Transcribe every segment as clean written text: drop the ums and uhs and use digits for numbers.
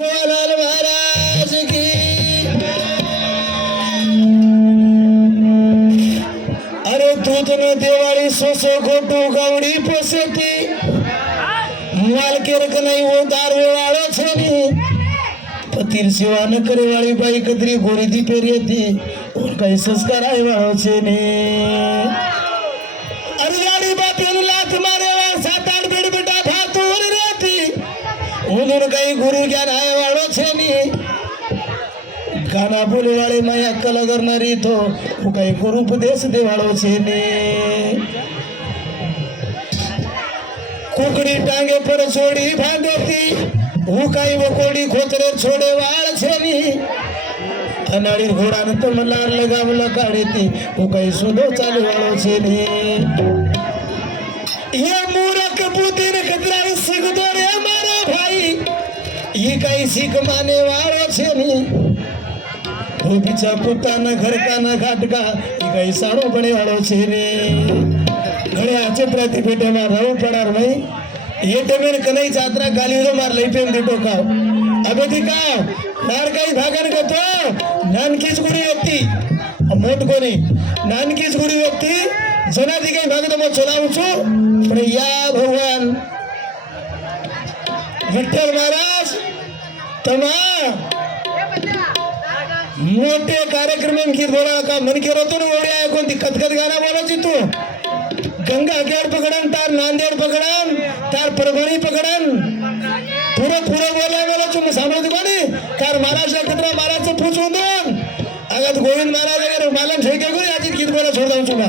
लाल महाराज की। अरे दूध न देवाळी सोसो खोटू गावडी पोसेती मालकेर कनाई वो दारू वाळो छेनी पतिर सेवा न करे वाली बाई कदरी गोरी दी पेरियती और काही संस्कार आहे वाळो छेनी। अरे गाडी बापेन लात मारे वा सात आठ बेड बेटा फातूर रहती उधर काही गुरु ज्ञान आहे वाळो छेनी। गाना बोले वाले माया कला करणारी तो काही गुरु उपदेश दे वाळो छेनी। कुकड़ी टांगे पर छोड़ी बांधती वो काही वकोड़ी खोतरे छोड़े वाळ छेनी। अनाड़ी घोड़ा न तो मलार लगावला काढती वो काही सुदो चालू वाळो छेनी। ये मूरख बुद्धि न कतरा सीख दो रे हमारा भाई ये काही सीख माने वाळो छेनी। बिचा कुत्ता न घर का न घाट का ये काही साड़ो बने वाळो छेनी। घणे आचे प्रति पेटे में रहू पड़ार नहीं ये टेमेर कनई जात्रा गाली दो मार लई पेम दिटो का अबे दिका नार काही भागन गतो नानकीच गुरी व्यक्ति मोठ कोणी नानकीच गुरी व्यक्ति जनादी काही भागतो मग चलावू छु पण या भगवान विठ्ठल महाराज तमा मोठे कार्यक्रम में गीत बोला का मन के रोतो न ओढे आहे कोणती कथकथ गाना बोलायची तू गंगा गेट पकड़न तार नांदेड़ पकड़न तार परभणी पकड़न पूरा पूरा बोला मला तुम सांभाळत कोणी कार महाराज कतरा महाराज पूछून दोन अगत गोविंद महाराज अगर मालम ठेके कोणी आधी गीत बोला छोड़ दऊं तुला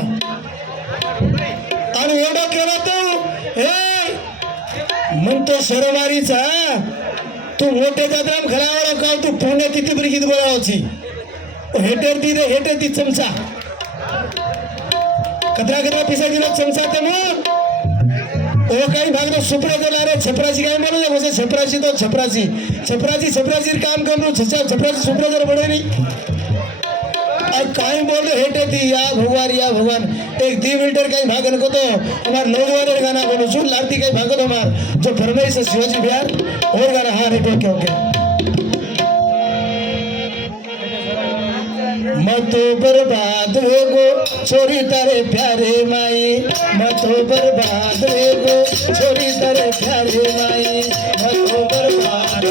आणि एवढा केला तो हे म्हणतो शरमारीचा तू मोठे जात्राम खरावाला का तू पुणे तिथे बरी गीत बोलावची हेटर ती रे हेटर ती चमचा कतरा कतरा पिसा दिला चमचा ते मग ओ काही भाग तो सुपरा दिला रे छपराची काय म्हणू दे म्हणजे छपराची तो छपराची छपराची छपराची काम करू छपराची सुपरा जर बडे नहीं अब काई बोल रहे हेटे थी या भगवान एक 2 मीटर कहीं भागन को तो हमार नौजवान गाना बोलो सुन लारती कहीं भागो तो हमार जो फरमाइश है शिवाजी बिहार और गाना हाँ रेटो क्या ओके मतो बर्बाद होगो छोरी तारे प्यारे माई मतो बर्बाद होगो छोरी तारे प्यारे माई मतो बर्बाद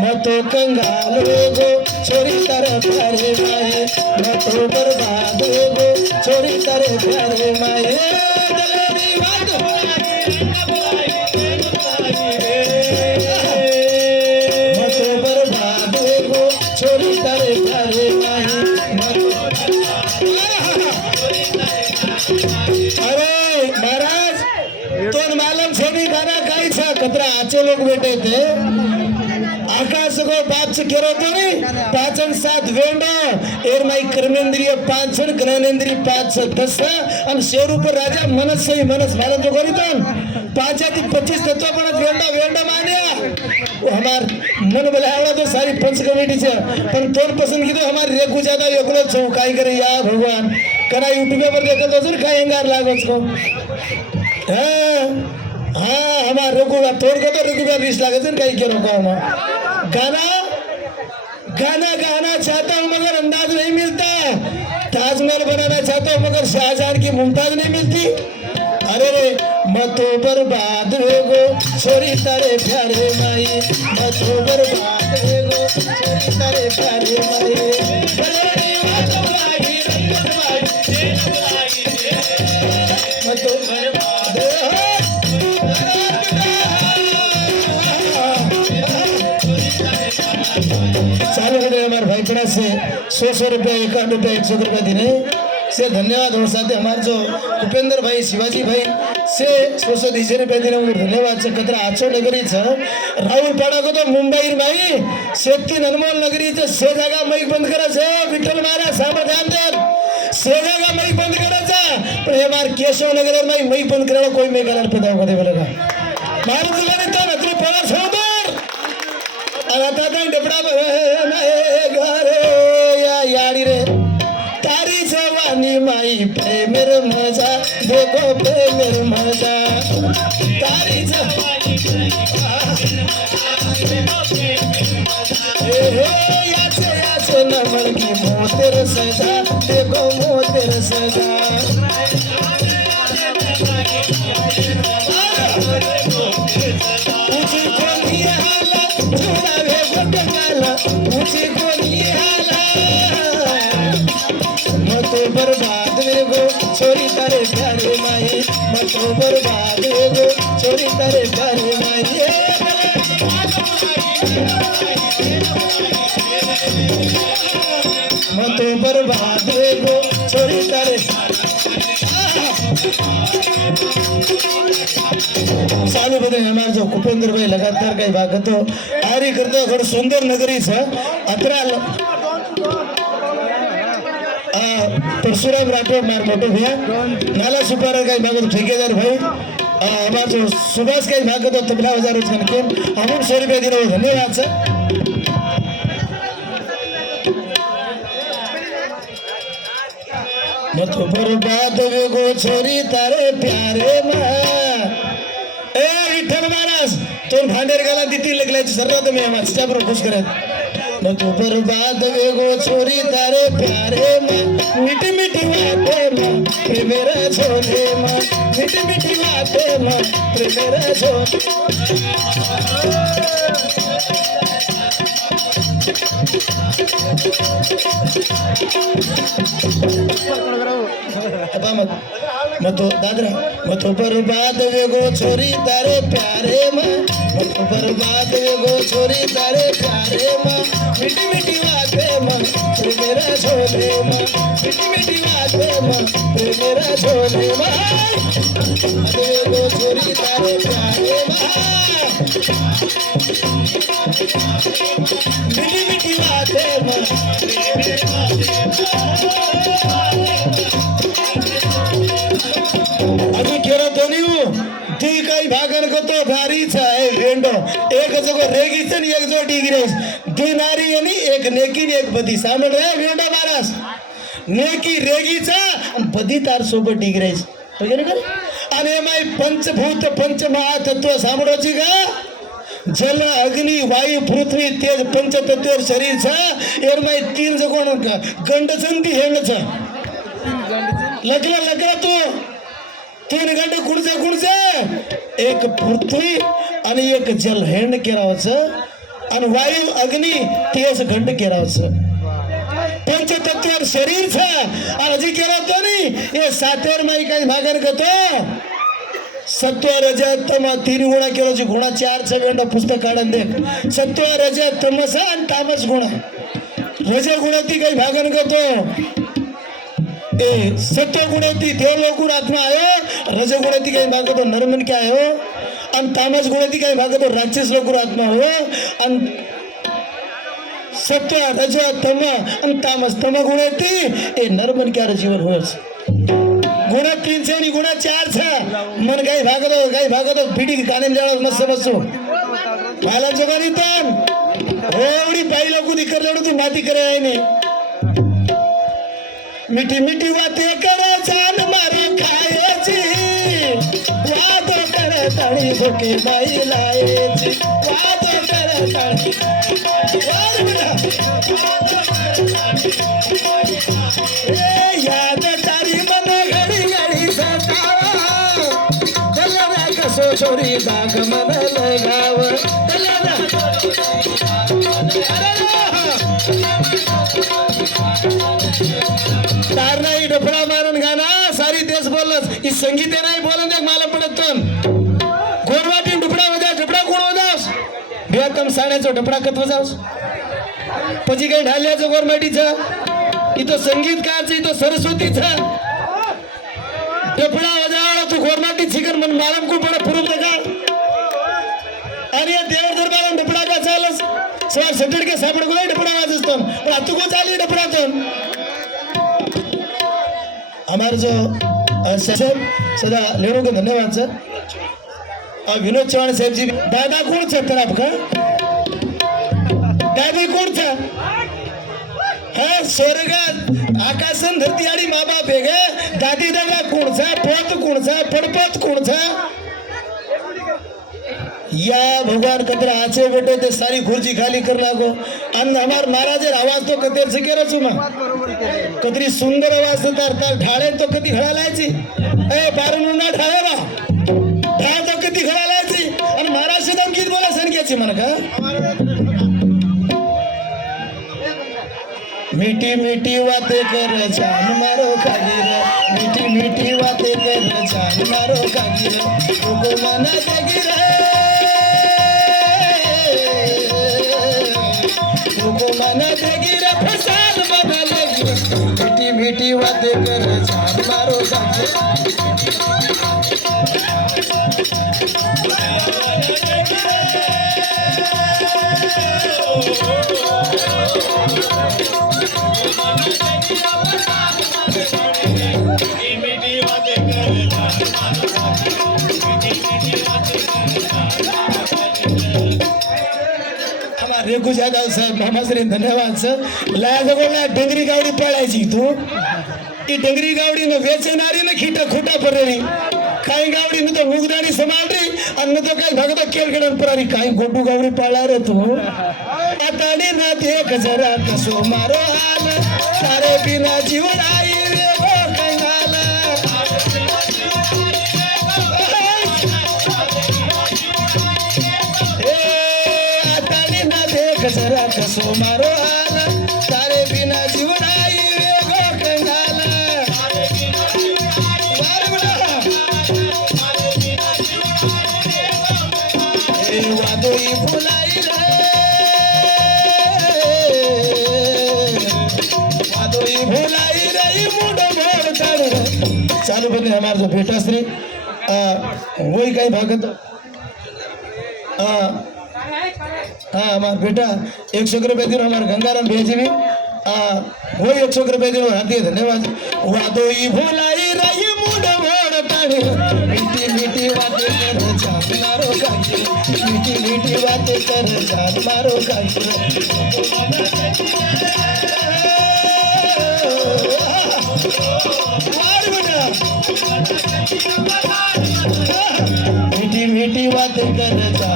मतो कंगाल होगो छोरी तारे प्यारे माई मतो बर्बाद होगो छोरी तारे प्यारे माई मतो बर्बाद होगो छोरी तारे प्यारे माई। अरे महाराज तो मालम छोड़ी गाना काई छा कतरा आचे लोग बैठे थे आकाश को 5 केरो तो नहीं 5 and 7 वेंडो एर माई कर्मेंद्रिय 5 and ज्ञानेंद्रिय 5 10 आणि शेर ऊपर राजा मनस सही मनस मालम जो करी तो 5 आती 25 तत्व पण वेंडा मानिया वो हमार मन बलावड़ा तो सारी पंच कमेटी से पण तोर पसंद की तो हमार रेगु ज्यादा एकलो छो काई करे या भगवान करा यूट्यूब पर देखल तो सर काई अंगार लागोच को हां हमार रेगु तोर को तो रेगु का रिस लागे सर काई केरो को गाना गाना गाना चाहता हूँ मगर अंदाज नहीं मिलता ताजमहल बनाना चाहता हूँ मगर शाहजहां की मुमताज नहीं मिलती। अरे रे मतो बर्बाद होगो छोरी तारे प्यारे माई मतो बर्बाद होगो छोरी तारे प्यारे माई मतो बर्बाद चालू करे हमारे भाई पड़ा से 100 रुपया 1 रुपया 100 रुपया देने से धन्यवाद और साथ हमारे जो उपेंद्र भाई शिवाजी भाई से 100 रुपया देने धन्यवाद से कतरा आचो नगरी छ राहुल पाड़ा को तो मुंबई भाई शेती अनमोल नगरी से जागा मैक बंद करा से विठ्ठल महाराज सामने ध्यान दे से जागा मैक बंद करा जा पण हे मार केशव नगर में मैक बंद करा कोई मैक अलर पैदा होगा दे बोलेगा मारू दिलाने तो नकली पड़ा छोड़ आता डबड़ा घरे रानी माई प्रेमेर मजा देखो प्रेमेर मजा तारीच याचे याचे नमन की मोतेर सजा देखो मोतेर सजा मुझे कोनी हाला छुड़ावे गोटमाला मुझे कोनी हाला मतो बर्बाद वेगो छोरी तारे प्यारे माई मतो बर्बाद वेगो छोरी तारे प्यारे माई मतो बर्बाद वेगो छोरी तारे चालू बदल हमार जो कुपेंद्र भाई लगातार काही भागतो आरी करतो थोडं सुंदर नगरीच अत्रा परशुराम राठौर मार मोटो भैया नाला सुपारा काही भागतो ठेकेदार भाई हमार जो सुभाष काही भागतो तबला हजार उचकन के हम 100 रुपये दिलो धन्यवाद सर मत बर्बाद वेगो छोरी तारे प्यारे मा ए विठ्ठल महाराज तो भांडेर गाला दिती लगल्याची सर्वात मी आम्हाला त्याबरोबर खुश करत मत बर्बाद वेगो छोरी तारे प्यारे मा मिठी मिठी बातें मा प्रेमेरा छोरे मा मिठी मिठी बातें मा प्रेमेरा छोरे मतो दादरा मतो बर्बाद वेगो छोरी तारे प्यारे माँ मतो बर्बाद वेगो छोरी तारे प्यारे माँ मिठी मिठी बातें माँ प्रेमेरा छोरे माँ मिठी मिठी बातें माँ प्रेमेरा छोरे माँ वेगो छोरी तारे प्यारे माँ मिठी मिठी बातें माँ अभी केरा तो नहीं हूँ ती काही भागन करतो भारीच आहे वेंडो एक जगो रेगीच आणि एक जो डिग्रेस दी नारी आणि एक नेकी आणि एक बदी सामड रे वेंडो महाराज नेकी रेगीचा बदी तार सोबत डिग्रेस तो गेले का आणि माय पंचभूत पंचमहातत्व सामडोची का जल अग्नि वायू पृथ्वी तेज पंचतत्व शरीर छा एवर माय 3 जगोण गंडचंती हेंडच लगला तू 3 गंड कुणचे एक पृथ्वी आणि एक जल हेंड केरावचं आणि वायू अग्नि तेज गंड केरावचं पंचतत्व शरीर छा आणि जी केरावतो नी हे 7 माई काही भागन करतो सत्व रज तम 3 गुणा केलो गुणा 4 सेकंड पुस्तक काढून दे सत्व रज तमस आणि तामस गुण रज गुणाती काही भागन करतो ए सत्व गुणाती देव गुण आत्मा आयो रज गुणाती काही भागतो नरमन क्या आयो आणि तामस गुणाती काही भागतो राक्षस गुण आत्मा हो आणि सत्व रज तम आणि तामस तम गुणाती ए नरमन क्या जीवन होस गुणा 3 से आणि गुणा 4 छा मन काही भागतो पिढी काने जाळ मस्त बसो मला जगानी तन एवढी बाई लोक दिकरलेडू तू माती करे आहे ने मिठी मिठी बातें करे जान मारी खायची वाद करे तणी भुके बाई लायची वाद करे तणी ए याद तारी मन घडी घडी सतावा दलना कसो छोरी बाग मन लगाव दलना तार नाही डफळा मारून गाना सारी देश बोलस ही संगीत नाही बोलन देख मला पडत गोरवाटी डुपडा वजा डुपडा कोण वजास बेतम साड्याचा डुपडा कत वजास पजी काही ढाल्याचं गोरमाटीचा इथं संगीतकारचं इथं सरस्वतीचा डफळा वजावला तू गोरमाटी शिकर मन मालम को बडा पुरुष लगा अरे देवर दरबार डुपडा का चालस सवार सटड के सापड को डुपडा वाजतो पण आता को चाली डुपडातून हमारे जो साहब सदा लेडो को धन्यवाद सर और विनोद चौहान साहब जी दादा कौन था तेरा आपका दादी कौन था है स्वर्ग आकाशन धरती आडी मा बाप भेगे दादी दादा कोणचा पोत कोणचा पडपत कोणचा या भगवान कतरा आचे बेटे ते सारी खुर्ची खाली कर लागो अन हमार महाराजेर आवाज तो कतेर से केरा छुमा कतरी सुंदर आवाज तो तार ढाळे तो कधी घडा लायची ए पारून ना ढाळे बा ढाळ तो कधी घडा लायची आणि महाराज से गीत बोला सनक्याची मन का मीठी मीठी बातें कर जान मारो कागिर मीठी मीठी बातें कर जान मारो कागिर तुको मना कागिर तुको मना कागिर फसाल बदल मीठी मीठी बातें कर जान मारो कागिर रेखू जाधव साहेब मामाश्री धन्यवाद सर लाजगोला डंगरी गावडी पळायची तू ती डंगरी गावडी न वेचणारी न खिटा खोटा पडली काही गावडी न तो मुगदारी समालरी आणि न तो काही भगत केळकडन परारी काही गोटू गावडी पळला रे तू आताडी ना देख जरा कसो मारो हाल तारे बिना जीवन आई रे ओ कंगाल आताडी ना देख जरा कसो मारो हाल तारे बिना जीवन आई रे ओ कंगाल वादोई फुलाई रे वादोई फुलाई रे मुंड मोड़ ताड़ चालू बंदे हमारे जो बेटा श्री वही कहीं भागत हाँ हमारा बेटा 100 रुपये दिन हमारे गंगाराम भेजी भी वही 100 रुपये दिन हाथी धन्यवाद वादोई फुलाई रे मुंड मोड़ ताड़ मीठी मीठी बातें कर जान मारो कागिर मीठी मीठी बातें कर जान मारो कागिर मीठी मीठी बातें कर जा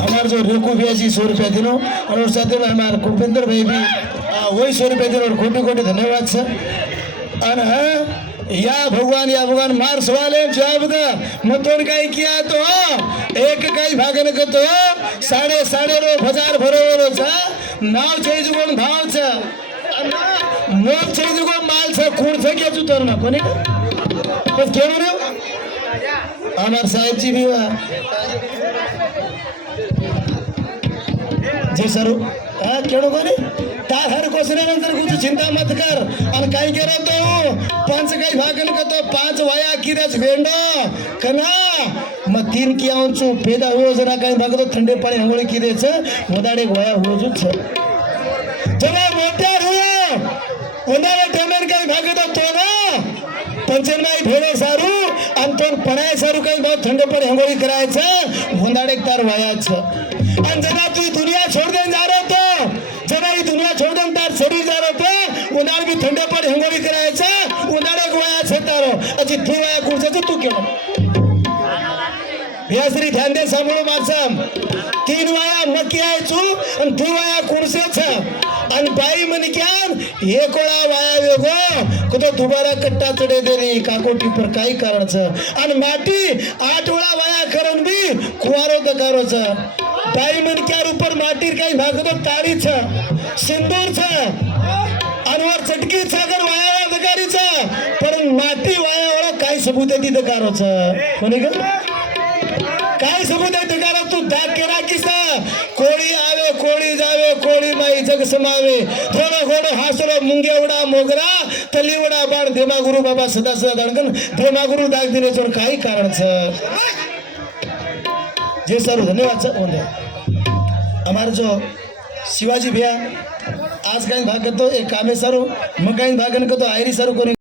हमारे जो रेखू भैया जी 100 रुपया दिनो और साथ में हमारे कुलविंदर भाई भी वही 100 रुपया दिनो और कोटि कोटि धन्यवाद सर या भगवान मार सवाले जवाब दा मतोन काही किया तो एक काही भागन करतो 5.5 रो हजार भरोवरो चा नाव चेजुगोन भाव चा मोग चेजुगोन माल चा खूण चा के जुतर ना कोणी बस केणो रे अमर साहेब जी भी जी सर हाँ केड़ो कोनी तार हर क्वेश्चन नंतर कुछ चिंता मत कर और काही करो तो 5 काही भागन का तो 5 वाया किरच वेंडो कना म 3 किया उंचू पेदा हो जरा काही भाग तो ठंडे पाणी अंघोळी किरेच वदाडे वाया हो जुच जरा मोठ्या हो उन्हाळे टेमर काही भाग तो ना पंचनमाई भेडे सारू आणि तो पणाय सारू काही भाग थंड पाणी अंघोळी करायचं वदाडे तार वायाच आणि जना तू दुनिया छोड़ दे जा रहा तो जना ही दुनिया छोड़ दे तार शरीर जा रहा तो उन्हाळ भी थंड पाणी अंघोळी करायचं उन्हाळे वाया छतारो अजी तू वाया कुठचं तू केलं भ्यासरी ध्यान दे सांभाळो माणसं 3 वाया मक्की आयचू आणि 2 वाया कुर्सेच आणि बाई म्हणे क्या 1 वाया वाया वेगो कुतो दुबारा कट्टा चढे देरी काकोटी पर काही कारणचं आणि माटी 8 वेळा वाया करून बी कुवारो दकारोच बाई म्हणे क्या ऊपर माटीर काही भागतो ताळीच सिंदूरच अनवर चटकी सागर वाया दकारीच पण माटी वाया वाला काही सबूत आहे तिथं कारोच कोणी ग काय सबूत आहे तिकारा तू दाग केला किसा कोळी आवे कोळी जावे कोळी माई जग समावे थोडं घोडं हासरो मुंगे उडा मोगरा तली उडा बाण देमा गुरु बाबा सदा सदा दणकन देमा गुरु दाग दिने जोर काही कारण जे सर धन्यवाद सर हमारे जो शिवाजी भैया आज कहीं भाग तो एक कामे सरो मग कहीं भागन को तो आयरी सरो को